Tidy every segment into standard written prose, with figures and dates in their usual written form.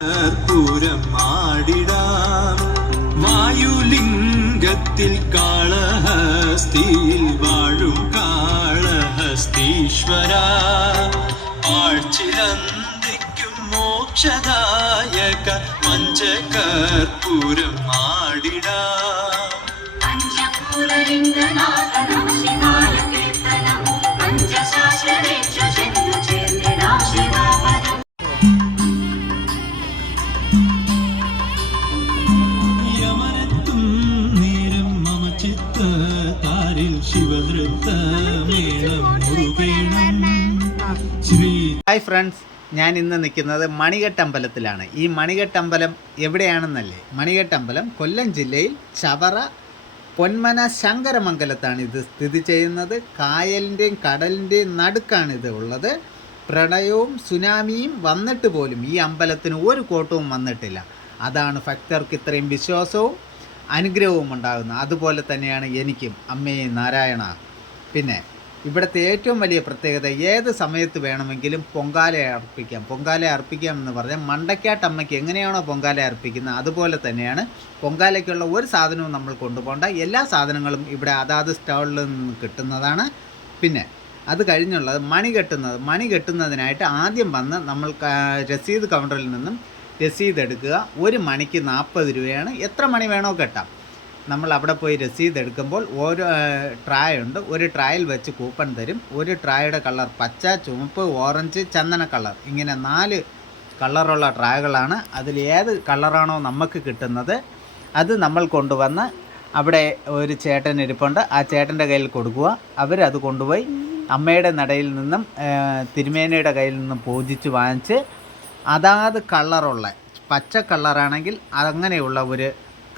പൂരം ആടിടാം വായുലിംഗത്തിൽ കാളഹസ്തിയിൽ വാഴും കാളഹസ്തീശ്വര ആഴ്ചിലന്തിക്കും മോക്ഷദായക പഞ്ചകർപ്പൂരം ആടിടാം hi friends, ഞാൻ ഇന്ന് നിൽക്കുന്നത് മണികെട്ടമ്പലത്തിലാണ്. ഈ മണികെട്ടമ്പലം എവിടെയാണെന്നല്ലേ? മണികെട്ടമ്പലം കൊല്ലം ജില്ലയിൽ ചവറ പൊന്മന ശങ്കരമംഗലത്താണ് ഇത് സ്ഥിതി ചെയ്യുന്നത്. കായലിൻ്റെയും കടലിൻ്റെയും നടുക്കാണ് ഇത് ഉള്ളത്. പ്രളയവും സുനാമിയും വന്നിട്ട് പോലും ഈ അമ്പലത്തിന് ഒരു കോട്ടവും വന്നിട്ടില്ല. അതാണ് ഭക്തർക്ക് ഇത്രയും വിശ്വാസവും അനുഗ്രഹവും ഉണ്ടാകുന്നത്. അതുപോലെ തന്നെയാണ് എനിക്കും അമ്മേ നാരായണ. പിന്നെ ഇവിടുത്തെ ഏറ്റവും വലിയ പ്രത്യേകത, ഏത് സമയത്ത് വേണമെങ്കിലും പൊങ്കാല അർപ്പിക്കാം. പൊങ്കാല അർപ്പിക്കാം എന്ന് പറഞ്ഞാൽ മണ്ടക്കാട്ടമ്മയ്ക്ക് എങ്ങനെയാണോ പൊങ്കാല അർപ്പിക്കുന്നത് അതുപോലെ തന്നെയാണ്. പൊങ്കാലയ്ക്കുള്ള ഒരു സാധനവും നമ്മൾ കൊണ്ടുപോകേണ്ട. എല്ലാ സാധനങ്ങളും ഇവിടെ അതാത് സ്റ്റാളിൽ നിന്ന് കിട്ടുന്നതാണ്. പിന്നെ അത് കഴിഞ്ഞുള്ളത് മണി കെട്ടുന്നതിനായിട്ട് ആദ്യം വന്ന് നമ്മൾ രസീത് കൗണ്ടറിൽ നിന്നും രസീത് എടുക്കുക. ഒരു മണിക്ക് 40 രൂപയാണ്. എത്ര മണി വേണോ കെട്ടാം. നമ്മൾ അവിടെ പോയി രസീത് എടുക്കുമ്പോൾ ഓരോ ട്രായുണ്ട്. ഒരു ട്രായിൽ വെച്ച് കൂപ്പൺ തരും. ഒരു ട്രായുടെ കളർ പച്ച, ചുവപ്പ്, ഓറഞ്ച്, ചന്ദന കളർ, ഇങ്ങനെ 4 കളറുള്ള ട്രായകളാണ്. അതിൽ ഏത് കളറാണോ നമുക്ക് കിട്ടുന്നത് അത് നമ്മൾ കൊണ്ടുവന്ന് അവിടെ ഒരു ചേട്ടൻ ഇരിപ്പുണ്ട്. ആ ചേട്ടൻ്റെ കയ്യിൽ കൊടുക്കുക. അവരത് കൊണ്ടുപോയി അമ്മയുടെ നടയിൽ നിന്നും തിരുമേനയുടെ കയ്യിൽ നിന്നും പൂജിച്ച് വാങ്ങിച്ച് അതാത് കളറുള്ള, പച്ച കളറാണെങ്കിൽ അങ്ങനെയുള്ള ഒരു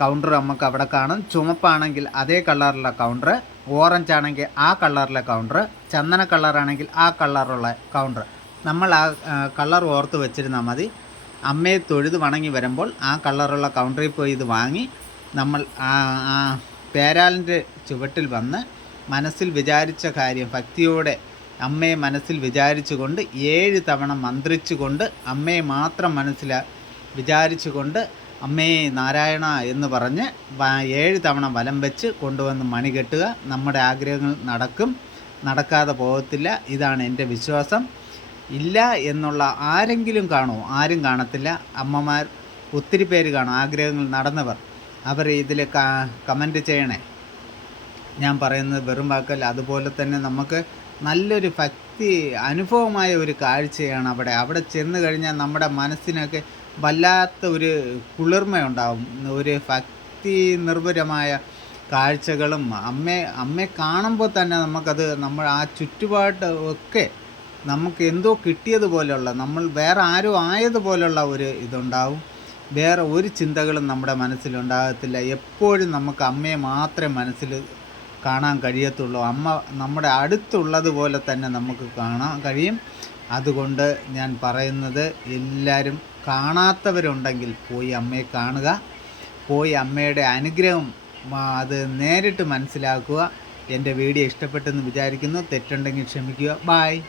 കൗണ്ടർ നമുക്ക് അവിടെ കാണും. ചുമപ്പാണെങ്കിൽ അതേ കളറിലുള്ള കൗണ്ടർ, ഓറഞ്ച് ആണെങ്കിൽ ആ കളറിലെ കൗണ്ടർ, ചന്ദന കളറാണെങ്കിൽ ആ കളറുള്ള കൗണ്ടർ. നമ്മൾ ആ കളർ ഓർത്ത് വെച്ചിരുന്നാൽ മതി. അമ്മയെ തൊഴുത് വണങ്ങി വരുമ്പോൾ ആ കളറുള്ള കൗണ്ടറിൽ പോയി ഇത് വാങ്ങി നമ്മൾ ആ പേരാലിൻ്റെ ചുവട്ടിൽ വന്ന് മനസ്സിൽ വിചാരിച്ച കാര്യം ഭക്തിയോടെ അമ്മയെ മനസ്സിൽ വിചാരിച്ചുകൊണ്ട് 7 തവണ മന്ത്രിച്ചുകൊണ്ട് അമ്മയെ മാത്രം മനസ്സിൽ വിചാരിച്ചുകൊണ്ട് അമ്മേ നാരായണ എന്ന് പറഞ്ഞ് 7 തവണ വലം വെച്ച് കൊണ്ടുവന്ന് മണി കെട്ടുക. നമ്മുടെ ആഗ്രഹങ്ങൾ നടക്കും, നടക്കാതെ പോകത്തില്ല. ഇതാണ് എൻ്റെ വിശ്വാസം. ഇല്ല എന്നുള്ള ആരെങ്കിലും കാണുമോ? ആരും കാണത്തില്ല. അമ്മമാർ ഒത്തിരി പേര് കാണും, ആഗ്രഹങ്ങൾ നടന്നവർ. അവർ ഇതിൽ കമൻറ്റ് ചെയ്യണേ. ഞാൻ പറയുന്നത് വെറും വാക്കല്ല. അതുപോലെ തന്നെ നമുക്ക് നല്ലൊരു ഭക്തി അനുഭവമായ ഒരു കാഴ്ചയാണ് അവിടെ ചെന്ന് കഴിഞ്ഞാൽ നമ്മുടെ മനസ്സിനൊക്കെ വല്ലാത്ത ഒരു കുളിർമയുണ്ടാവും. ഒരു ഭക്തി നിർഭരമായ കാഴ്ചകളും അമ്മയെ കാണുമ്പോൾ തന്നെ നമുക്കത് നമ്മൾ ആ ചുറ്റുപാട് ഒക്കെ നമുക്ക് എന്തോ കിട്ടിയതുപോലെയുള്ള, നമ്മൾ വേറെ ആരും ആയതുപോലെയുള്ള ഒരു ഇതുണ്ടാവും. വേറെ ഒരു ചിന്തകളും നമ്മുടെ മനസ്സിലുണ്ടാകത്തില്ല. എപ്പോഴും നമുക്ക് അമ്മയെ മാത്രമേ മനസ്സിൽ കാണാൻ കഴിയത്തുള്ളൂ. അമ്മ നമ്മുടെ അടുത്തുള്ളതുപോലെ തന്നെ നമുക്ക് കാണാൻ കഴിയും. അതുകൊണ്ട് ഞാൻ പറയുന്നത്, എല്ലാവരും കാണാത്തവരുണ്ടെങ്കിൽ പോയി അമ്മയെ കാണുക. പോയി അമ്മയുടെ അനുഗ്രഹം അത് നേരിട്ട് മനസ്സിലാക്കുക. എൻ്റെ വീഡിയോ ഇഷ്ടപ്പെട്ടെന്ന് വിചാരിക്കുന്നു. തെറ്റുണ്ടെങ്കിൽ ക്ഷമിക്കുക. ബായ്.